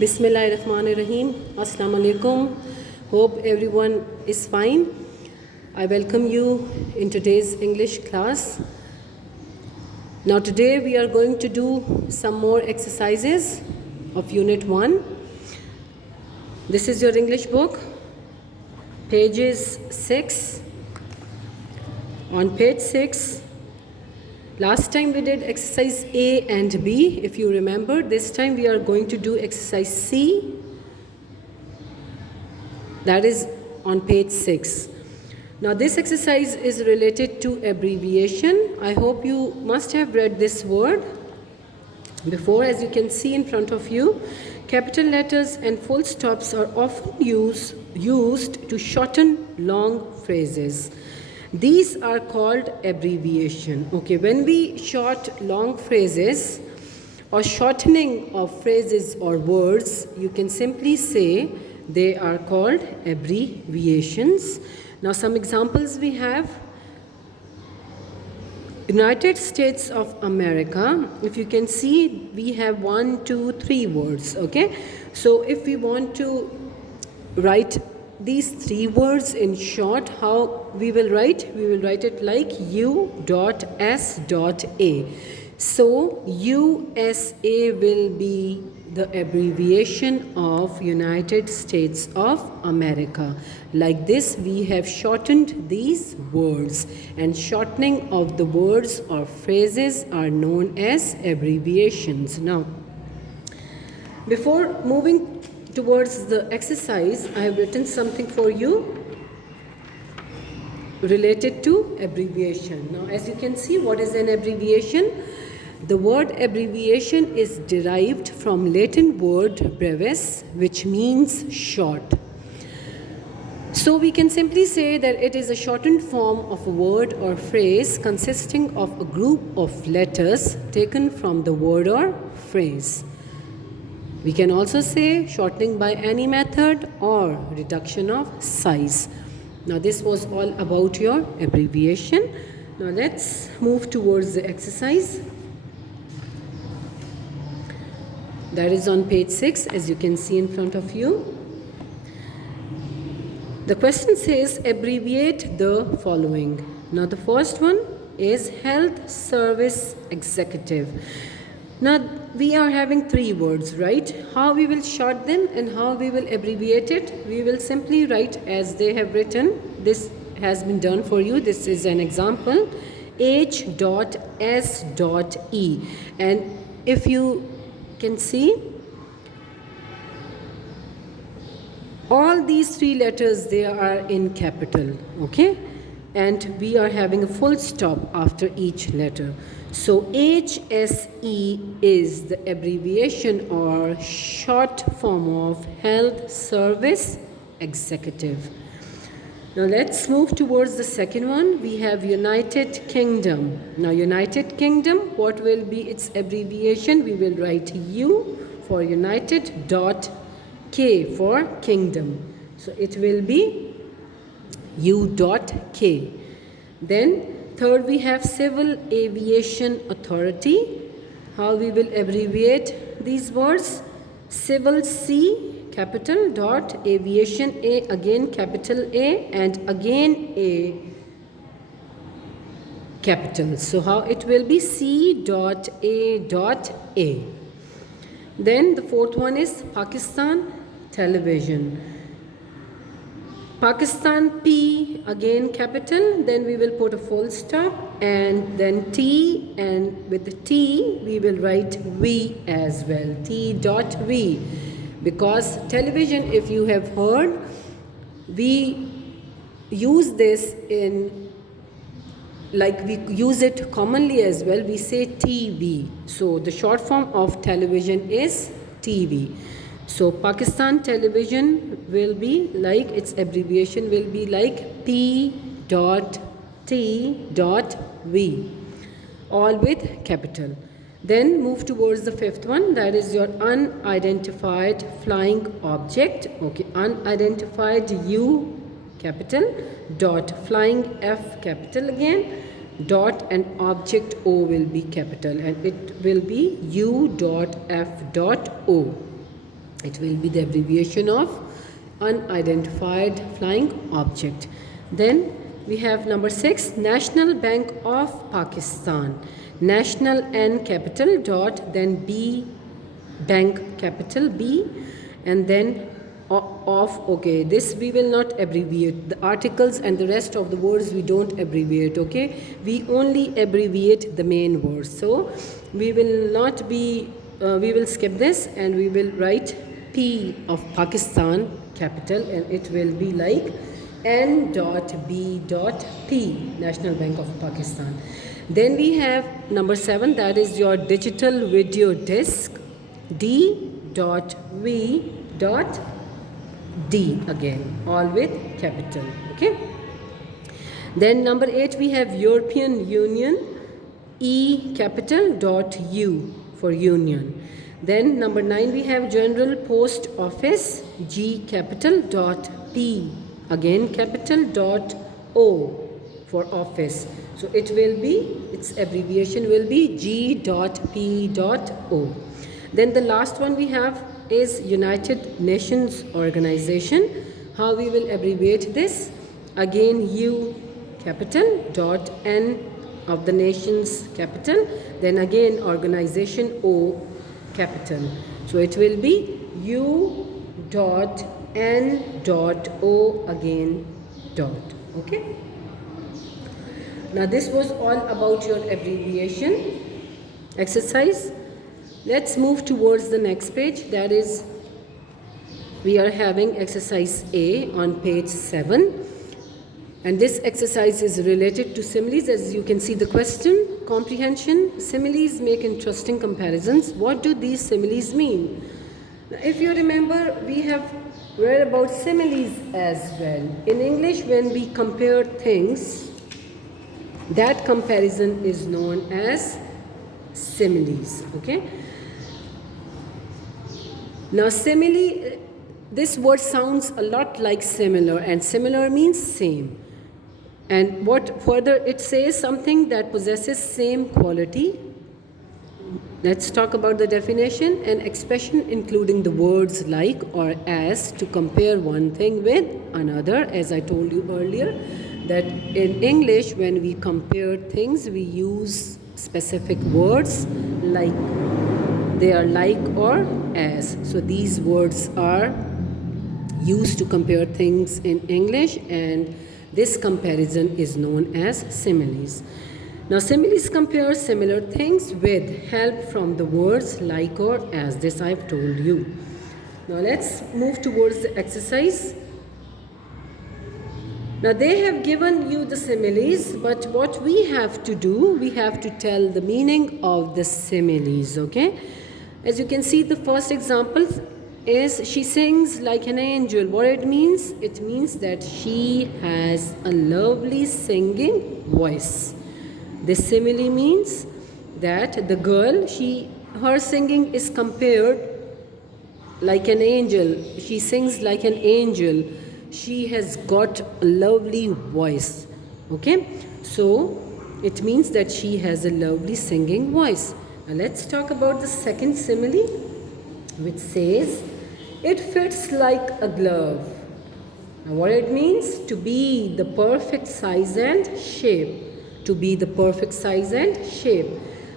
Bismillahirrahmanirrahim. Assalamu alaikum. Hope everyone is fine. I welcome you in today's English class. Now today we are going to do some more exercises of Unit 1. This is your English book, pages 6. On page 6, last time we did exercise A and B, if you remember. This time we are going to do exercise C. That is on page 6. Now this exercise is related to abbreviation. I hope you must have read this word before. As you can see in front of you, capital letters and full stops are often used to shorten long phrases. These are called abbreviation. Okay, when we short long phrases or shortening of phrases or words, you can simply say they are called abbreviations. Now some examples we have. United States of America. If you can see, we have 1, 2, 3 words. Okay, so if we want to write these 3 words in short, how we will write? We will write it like U.S.A. So USA will be the abbreviation of United States of America. Like this, we have shortened these words, and shortening of the words or phrases are known as abbreviations. Now, before moving towards the exercise, I have written something for you related to abbreviation. Now, as you can see, what is an abbreviation? The word abbreviation is derived from Latin word brevis, which means short. So we can simply say that it is a shortened form of a word or phrase consisting of a group of letters taken from the word or phrase. We can also say shortening by any method or reduction of size. Now this was all about your abbreviation. Now let's move towards the exercise. That is on page 6, as you can see in front of you. The question says abbreviate the following. Now the first one is Health Service Executive. Now we are having 3 words, right? How we will short them and how we will abbreviate it? We will simply write as they have written. This has been done for you. This is an example. H.S.E. And if you can see, all these 3 letters, they are in capital, okay? And we are having a full stop after each letter. So HSE is the abbreviation or short form of Health Service Executive. Now let's move towards the second one. We have United Kingdom. Now United Kingdom, what will be its abbreviation? We will write U for United dot K for Kingdom. So it will be U.K. Then third, we have Civil Aviation Authority. How we will abbreviate these words? Civil C, capital, dot, aviation A, again capital A, and again A, capital. So how it will be? C.A.A. Then the fourth one is Pakistan Television. Pakistan P, again capital, then we will put a full stop, and then T, and with the T we will write V as well, T.V, because television, if you have heard, we use this in, like we use it commonly as well, we say TV. So the short form of television is TV. So Pakistan Television will be like, its abbreviation will be like P.T.V, all with capital. Then move towards the fifth one, that is your unidentified flying object. Okay, unidentified U, capital, dot, flying F, capital again, dot, and object O will be capital, and it will be U.F.O. It will be the abbreviation of unidentified flying object. Then we have number 6, National Bank of Pakistan. National N capital dot, then B, bank capital B, and then of. Okay, this we will not abbreviate. The articles and the rest of the words we don't abbreviate. Okay, we only abbreviate the main words. So we will not be we will skip this and we will write P of Pakistan capital, and it will be like N dot B dot P, National Bank of Pakistan. Then we have number 7, that is your digital video disc, D dot V dot D, again all with capital. Okay, then number 8 we have European Union, E capital dot U for union. Then number 9 we have General Post Office, G capital dot P, again capital dot O for office. So it will be, its abbreviation will be G dot P dot O. Then the last one we have is United Nations Organization. How we will abbreviate this? Again U capital dot N of the nations capital, then again organization O capital. So it will be U dot N dot O again dot. Okay. Now this was all about your abbreviation exercise. Let's move towards the next page. That is, we are having exercise A on page 7. And this exercise is related to similes. As you can see the question, comprehension. Similes make interesting comparisons. What do these similes mean? Now, if you remember, we have read about similes as well. In English, when we compare things, that comparison is known as similes. Okay. Now simile, this word sounds a lot like similar, and similar means same. And what further it says, something that possesses same quality. Let's talk about the definition. An expression including the words like or as to compare one thing with another. As I told you earlier, that in English when we compare things we use specific words like, they are like or as. So these words are used to compare things in English, and this comparison is known as similes. Now similes compare similar things with help from the words like or as. This I've told you. Now let's move towards the exercise. Now they have given you the similes, but what we have to do, we have to tell the meaning of the similes. Okay. As you can see, the first example is she sings like an angel. What it means? It means that she has a lovely singing voice. This simile means that the girl, her singing is compared like an angel. She sings like an angel. She has got a lovely voice. Okay, so it means that she has a lovely singing voice. Now let's talk about the second simile, which says it fits like a glove. Now what it means? To be the perfect size and shape. To be the perfect size and shape.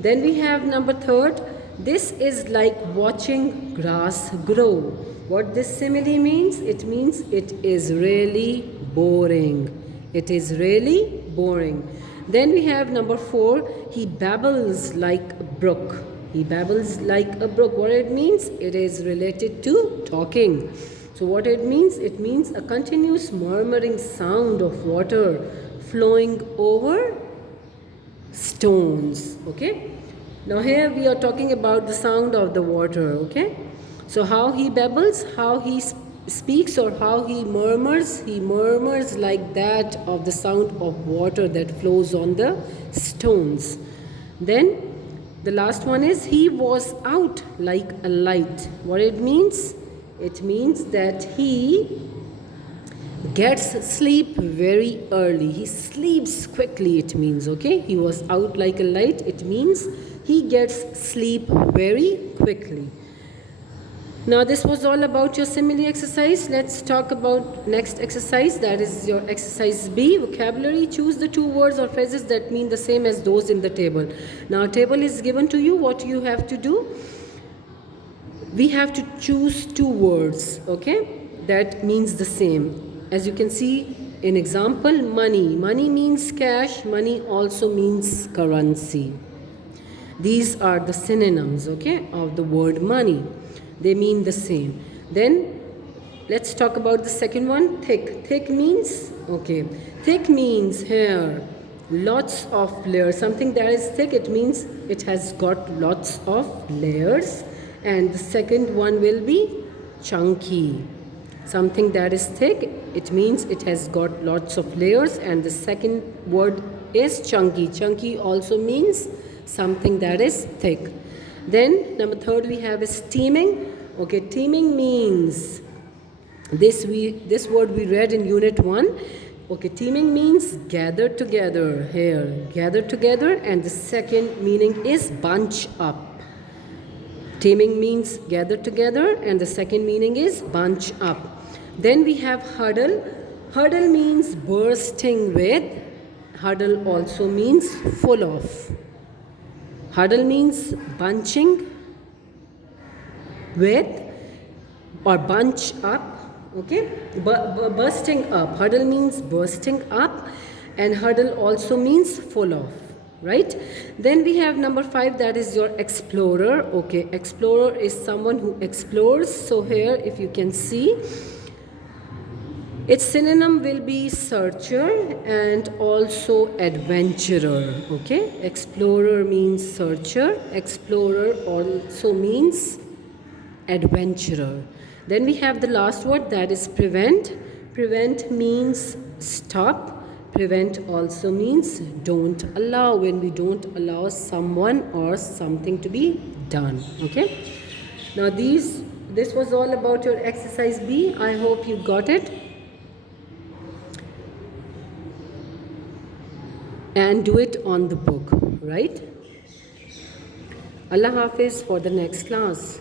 Then we have number 3. This is like watching grass grow. What this simile means? It means it is really boring. It is really boring. Then we have number 4. He babbles like a brook. He babbles like a brook. What it means? It is related to talking. So what it means? It means a continuous murmuring sound of water flowing over stones. Okay. Now here we are talking about the sound of the water. Okay. So how he babbles, how he speaks, or how he murmurs like that of the sound of water that flows on the stones. Then the last one is he was out like a light. What it means? It means that he gets sleep very early. He sleeps quickly, it means. Okay, he was out like a light. It means he gets sleep very quickly. Now this was all about your simile exercise. Let's talk about next exercise, that is your exercise B, vocabulary. Choose the two words or phrases that mean the same as those in the table. Now table is given to you. What you have to do? We have to choose two words, okay, that means the same. As you can see in example, money. Money means cash. Money also means currency. These are the synonyms, okay, of the word money. They mean the same. Then let's talk about the second one, thick. Thick means, okay, thick means here lots of layers. Something that is thick, it means it has got lots of layers. And the second one will be chunky. Something that is thick, it means it has got lots of layers. And the second word is chunky. Chunky also means something that is thick. Then number third we have is teeming. Okay, teeming means this word we read in unit 1. Okay, teeming means gathered together here, gathered together, and the second meaning is bunch up. Teeming means gathered together and the second meaning is bunch up. Then we have huddle. Huddle means bursting with. Huddle also means full of. Huddle means bunching with or bunch up, okay, bursting up. Huddle means bursting up and huddle also means full of, right? Then we have number 5, that is your explorer. Okay, explorer is someone who explores. So here if you can see, its synonym will be searcher and also adventurer. Okay, explorer means searcher, explorer also means adventurer. Then we have the last word, that is prevent. Prevent means stop. Prevent also means don't allow, when we don't allow someone or something to be done. Okay, now this was all about your exercise B. I hope you got it. And do it on the book, right? Allah Hafiz for the next class.